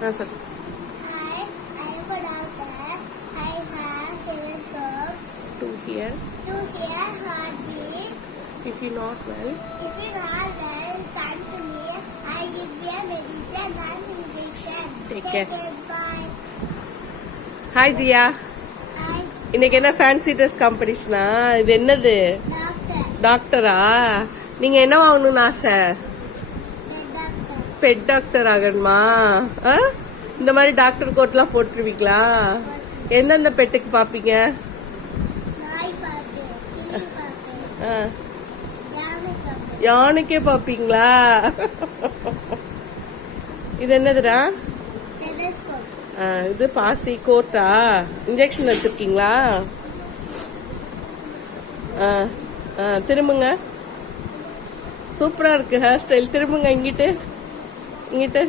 sir. Hi, I am a doctor. I have stethoscope. To hear. To hear heartbeat. If you're not well. If you are well, come to me. I give you a medicine and injection. Take care. Bye. Hi Diya. Hi, இன்னைக்கு என்ன fancy dress காம்படிஷனா? இது என்னது? doctor. டாக்டரா? நீங்க என்ன ஆகணும்னு ஆசை? The doctor. Bed doctor ஆகணுமா? இந்த மாதிரி டாக்டர் கோட்லாம் போட்டுருவீங்களா? எந்தெந்த பெட்டுக்கு பாப்பீங்க? நாய் பாட்டு, கிளி பாட்டு, ஆ, யானை பாட்டு. யானைக்கே பாப்பீங்களா? இது என்னதுடா? Stethoscope. இது பாசி கோட்டா? இன்ஜெக்ஷன் வச்சிருக்கீங்களா? திரும்புங்க. சூப்பரா இருக்கு ஹேர் ஸ்டைல். திரும்புங்க இங்கிட்டு.